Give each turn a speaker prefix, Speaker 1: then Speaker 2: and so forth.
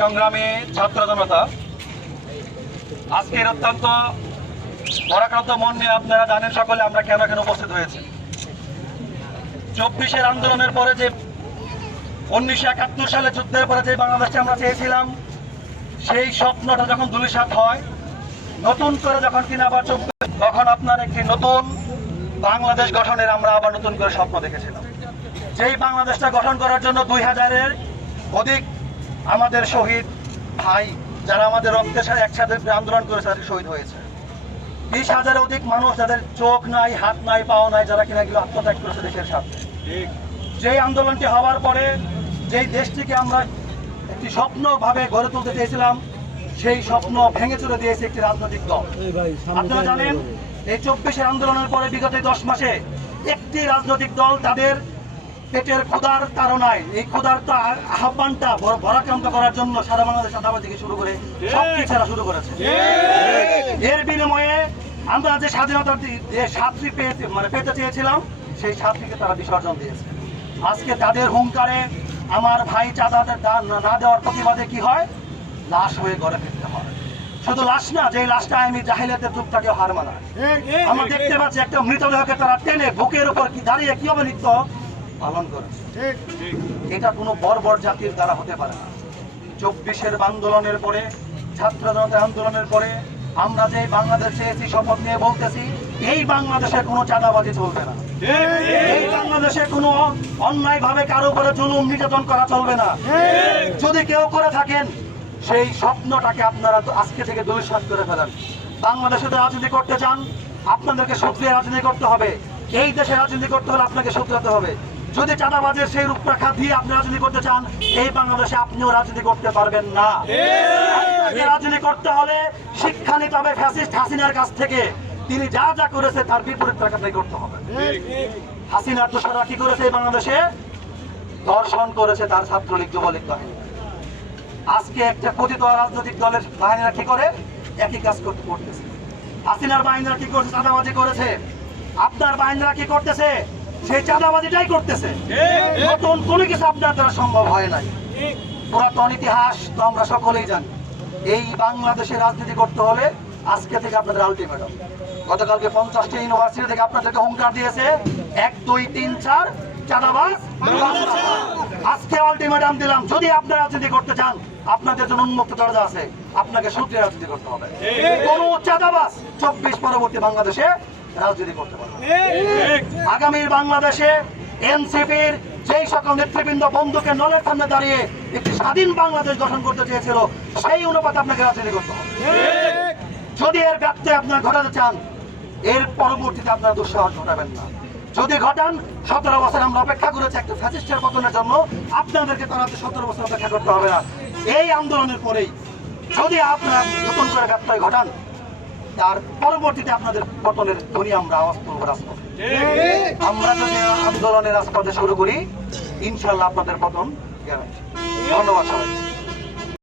Speaker 1: সংগ্রামী ছাত্র জনতা, আজকের অত্যন্ত পরাক্রান্ত মন নিয়ে আপনারা জানেন সকলে আমরা কেন কেন উপস্থিত হয়েছে। চব্বিশের আন্দোলনের পরে যে উনিশশো একাত্তর সালে যুদ্ধের পরে যে বাংলাদেশে আমরা চেয়েছিলাম, সেই স্বপ্নটা যখন দুলিশাত হয়, নতুন করে যখন কিনা আবার তখন আপনার একটি নতুন বাংলাদেশ গঠনের আমরা আবার নতুন করে স্বপ্ন দেখেছিলাম। যেই বাংলাদেশটা গঠন করার জন্য দুই হাজারের অধিক আমাদের শহীদ ভাই যারা আমাদের রক্তের সাথে একসাথে আন্দোলন করেছে তাদের শহীদ হয়েছে। বিশ হাজারের অধিক মানুষ যাদের চোখ নাই হাত নাই পাও নাই যারা কিনা এগুলো আত্মত্যাগ করেছে দেশের সাথে যেই আন্দোলনটি হওয়ার পরে যেই দেশটিকে আমরা একটি স্বপ্নভাবে গড়ে তুলতে চেয়েছিলাম সেই স্বপ্ন ভেঙে চলে দিয়েছে একটি রাজনৈতিক দল। আপনারা জানেন এই চব্বিশের আন্দোলনের পরে বিগত দশ মাসে একটি রাজনৈতিক দল তাদের পেটের ক্ষুধার তাড়নায় এই ক্ষুধার তো আহ্বানটা ভরাক্রান্ত করার জন্য সারা বাংলাদেশ আদাবাদ থেকে শুরু করে সব কিছু শুরু করেছে। এর বিনিময়ে আমরা যে স্বাধীনতার যে সাতটি পেয়েছি মানে পেতে চেয়েছিলাম সেই সাতটিকে তারা বিসর্জন দিয়েছে। আজকে তাদের হুঙ্কারে আমার ভাই চাঁদা দা- না দেওয়ার প্রতিবাদে কি হয়? লাশ হয়ে গড়ে ফিরতে হয়। শুধু লাশ না যে লাশটা আমি জাহিলাতের যুগটাকে হার মানায়। আমরা দেখতে পাচ্ছি একটা মৃতদেহকে তারা টেনে বুকের উপর কি দাঁড়িয়ে কি নৃত্য পালন করেছে এটা কোনো বর্বর জাতির দ্বারা হতে পারে না। চব্বিশের আন্দোলনের পরে, ছাত্র জনতা আন্দোলনের পরে, আমরা যে বাংলাদেশ চেয়েছি, শপথ নিয়ে বলতেছি, এই বাংলাদেশে কোনো চাঁদাবাজি চলবে না। এই বাংলাদেশে কোনো অন্যায় ভাবে কারও উপরে জুলুম নির্যাতন করা চলবে না। যদি কেউ করে থাকেন, সেই স্বপ্নটাকে আপনারা আজকে থেকে দুলিশ্বাস করে ফেলেন। বাংলাদেশে রাজনীতি করতে চান, আপনাদেরকে সূত্রে রাজনীতি করতে হবে। এই দেশে রাজনীতি করতে হলে আপনাকে সূত্রাতে হবে। যদি চাঁদাবাজের সেই রূপরেখা দিয়ে আপনি রাজনীতি করতে চান, এই বাংলাদেশে আপনিও রাজনীতি করতে পারবেন না। রাজনীতি করতে হলে শিক্ষা নিতে হবে ফ্যাসিস্ট হাসিনার কাছ থেকে। তিনি যা যা করেছে তার বিপরীত আপনাকে করতে হবে। হাসিনার দোষরা কি করেছে এই বাংলাদেশে? দর্শন করেছে তার ছাত্রলীগ যুবলীগ বাহিনী। আজকে একটা কথিত রাজনৈতিক দলের বাহিনীরা কি করে? একই কাজ করতে করতেছে। হাসিনার বাহিনীরা কি করছে? চাঁদাবাজি করেছে। আপনার বাহিনীরা কি করতেছে? সেই চাঁদাবাজিটাই করতেছে। নতুন কোনো কিছু আপনার দ্বারা সম্ভব হয় নাই। পুরাতন ইতিহাস তো আমরা সকলেই জানি। এই রাজনীতি করতে হলে আজকে থেকে আপনাদের গতকালকে পঞ্চাশটি ইউনিভার্সিটি থেকে আপনাদেরকে হুঙ্কার দিয়েছে, এক, দুই, তিন, চার, চাঁদাবাজ আজকে আলটিমেটাম দিলাম, যদি আপনারা রাজনীতি করতে চান, আপনাদের জন্য উন্মুক্ত দরজা আছে। আপনাকে সূত্রে রাজনীতি করতে হবে। কোন চাঁদাবাজ চব্বিশ পরবর্তী বাংলাদেশে রাজনীতি করতে পারবে। আগামীর বাংলাদেশে এনসিপির যেই সকল নেতৃবৃন্দ বন্ধুকে নলের সামনে দাঁড়িয়ে একটি স্বাধীন বাংলাদেশ গঠন করতে চেয়েছিল সেই অনুপাতে আপনাকে রাজনীতি করতে হবে। যদি এর ব্যক্তি আপনার ঘটাতে চান এর পরবর্তীতে আপনার দুঃসাহস ঘটাবেন না। যদি ঘটান সতেরো বছর আমরা অপেক্ষা করেছি একটা ফ্যাসিস্টের পতনের জন্য আপনাদেরকে তারা সতেরো বছর অপেক্ষা করতে হবে না। এই আন্দোলনের পরেই যদি আপনারা নতুন করে ব্যত্যয় ঘটান তার পরবর্তীতে আপনাদের পতনের ধ্বনি আমরা আওয়াজ তুলব রাজপথে। আমরা যদি আন্দোলনের রাজপথে শুরু করি ইনশাল্লাহ আপনাদের পতন ধন্যবাদ সবাই